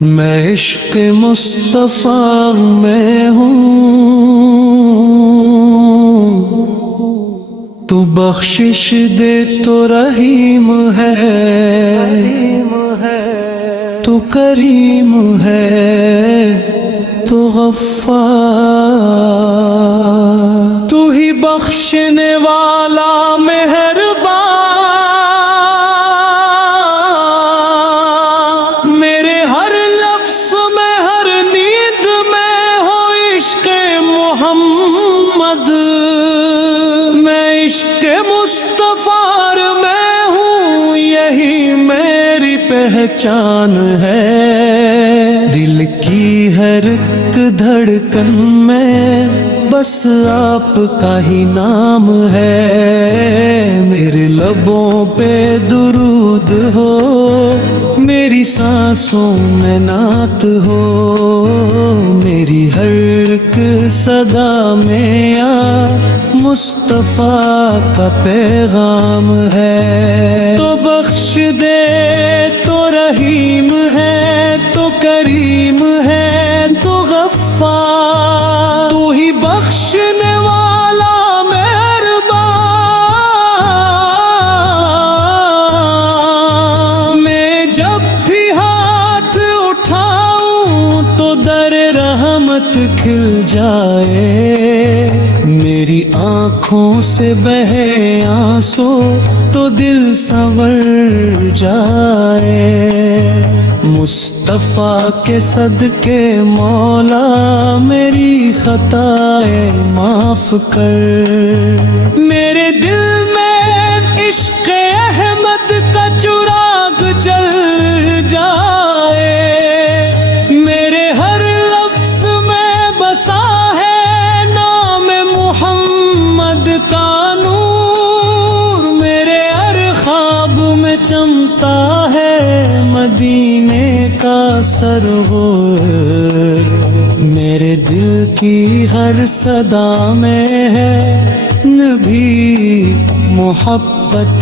میں عشق مصطفیٰ میں ہوں، تو بخشش دے تو رحیم ہے، تو کریم ہے، تو غفار، تو ہی بخشنے والا مہربان، میرے ہر لفظ میں ہر نیند میں ہو عشق محمد، میں عشق مصطفیٰ میں ہوں، یہی میری پہچان ہے، دل کی ہر ایک دھڑکن میں بس آپ کا ہی نام ہے، میرے لبوں پہ درود ہو، میری سانسوں میں نعت ہو، میری ہر ایک صدا میں یا مصطفیٰ کا پیغام ہے، تو بخش دے تو رحیم ہے، تو کریم ہے، تو غفار، تو ہی بخشنے والا مہربان، میں جب بھی ہاتھ اٹھاؤں تو در رحمت کھل جائے، میری آنکھوں سے بہے آنسو تو دل سنور جائے، مصطفیٰ کے صدقے مولا میری خطائیں معاف کر، میرے دل میں عشق احمد کا چراغ جل جائے، میرے ہر لفظ میں بسا ہے نام محمد کا نور، میرے ہر خواب میں چمکتا ہے مدینے کا سرور، میرے دل کی ہر صدا میں ہے نبی محبت،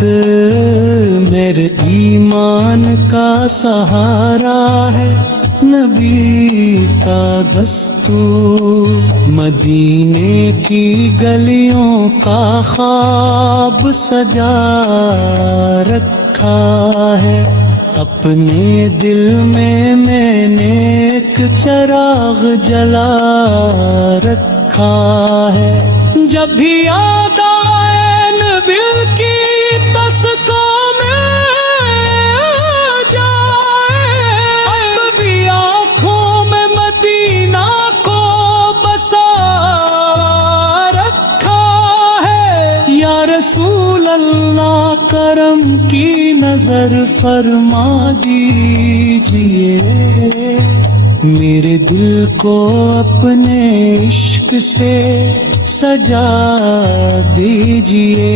میرے ایمان کا سہارا ہے نبی کا دستور، مدینے کی گلیوں کا خواب سجا رکھا ہے، اپنے دل میں نے ایک چراغ جلا رکھا ہے، جب بھی یاد آئے نبی کی تسکوں میں جائے، اب بھی آنکھوں میں مدینہ کو بسا رکھا ہے، یا رسول اللہ کرم کی نظر فرما دیجئے، میرے دل کو اپنے عشق سے سجا دیجئے،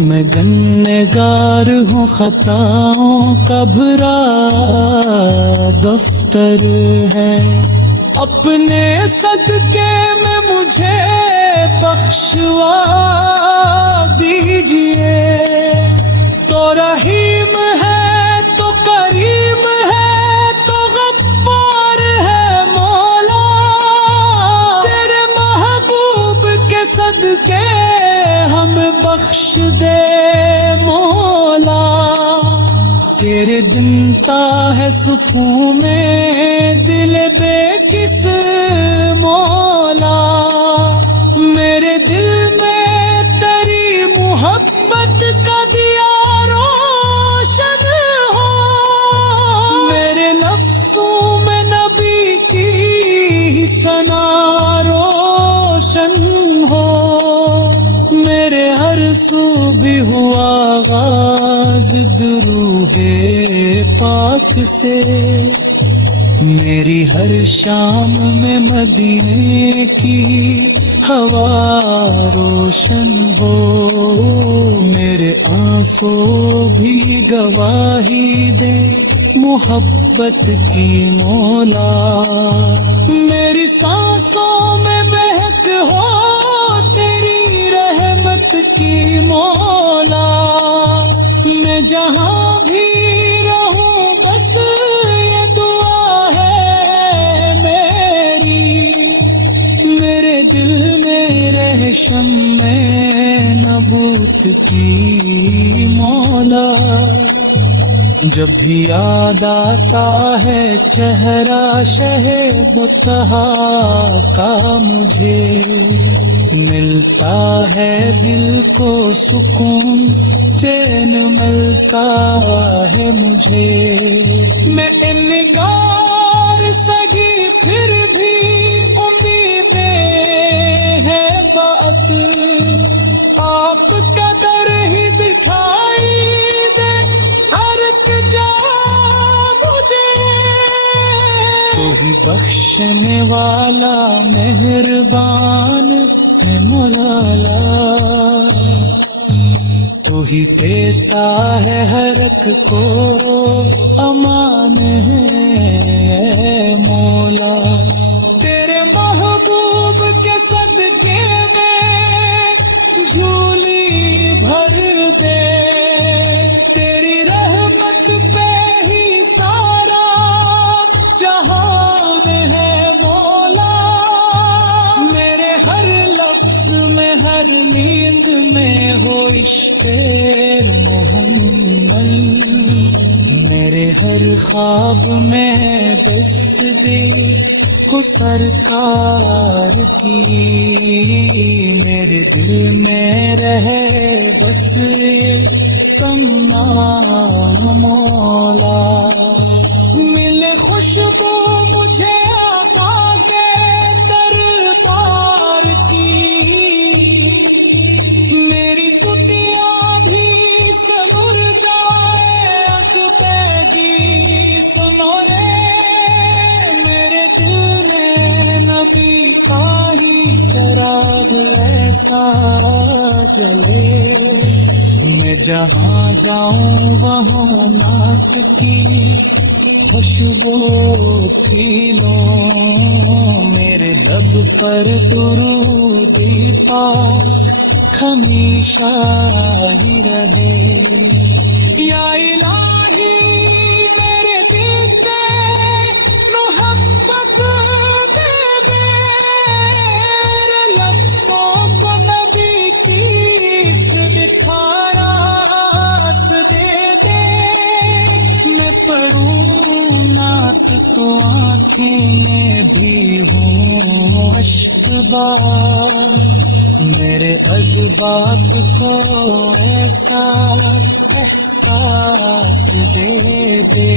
میں گنہگار ہوں خطاؤں کا بھرا دفتر ہے، اپنے صدقے میں مجھے بخشوا دیجئے، تو رحیم ہے، تو کریم ہے، تو غفار ہے مولا، تیرے محبوب کے صدقے ہمیں بخش دے مولا، تیرے دن تا ہے سکون میں دل بے کس مولا، میرے دل میں تیری محبت کا دیا روشن ہو، میرے لفظوں میں نبی کی ثنا روشن ہو، میرے ہر سو بھی ہوا آغاز درود پاک سے، میری ہر شام میں مدینے کی ہوا روشن ہو، میرے آنسو بھی گواہی دے محبت کی مولا، میری سانسوں میں مہک ہو تیری رحمت کی مولا، میں جہاں بھی رہوں بس یہ دعا کی مولا، جب بھی یاد آتا ہے چہرہ شہ مطہا کا مجھے، ملتا ہے دل کو سکون، چین ملتا ہے مجھے۔ میں انگار سگی پھر بھی امید ہے بات، آپ کا در ہی دکھائی دے ہر جا مجھے۔ تو ہی بخشنے والا مہربان ہے مولا، تو ہی دیتا ہے ہر ایک کو امان ہے مولا۔ تیرے محبوب کے صدقے میں جھولی بھر دے، تیری رحمت پہ ہی سارا جہان ہے مولا۔ میرے ہر لفظ میں ہر نیند میں ہو عشق محمد، میرے ہر خواب میں بس دے کو سرکار کی، میرے دل میں رہے بس یہ تمنا مولا۔ ملے خوشبو مجھے آقا کے دربار کی، میری دنیا بھی سنور جائے اگتگی سنو رے، میرے دل میں نبی کا ہی چراغ ایسا جلے، میں جہاں جاؤں وہاں نعت کی خوشبو پھیلوں، میرے لب پر درود پاک ہمیشہ ہی رہے۔ یا الہی میرے دل پہ محبت دے دے، میرے لفظوں کو نبی کی دکھاراس دے دے، میں پڑھوں نعت تو آنکھیں میں بھی ہوں اشک بار، میرے جذبات کو ایسا احساس دے دے۔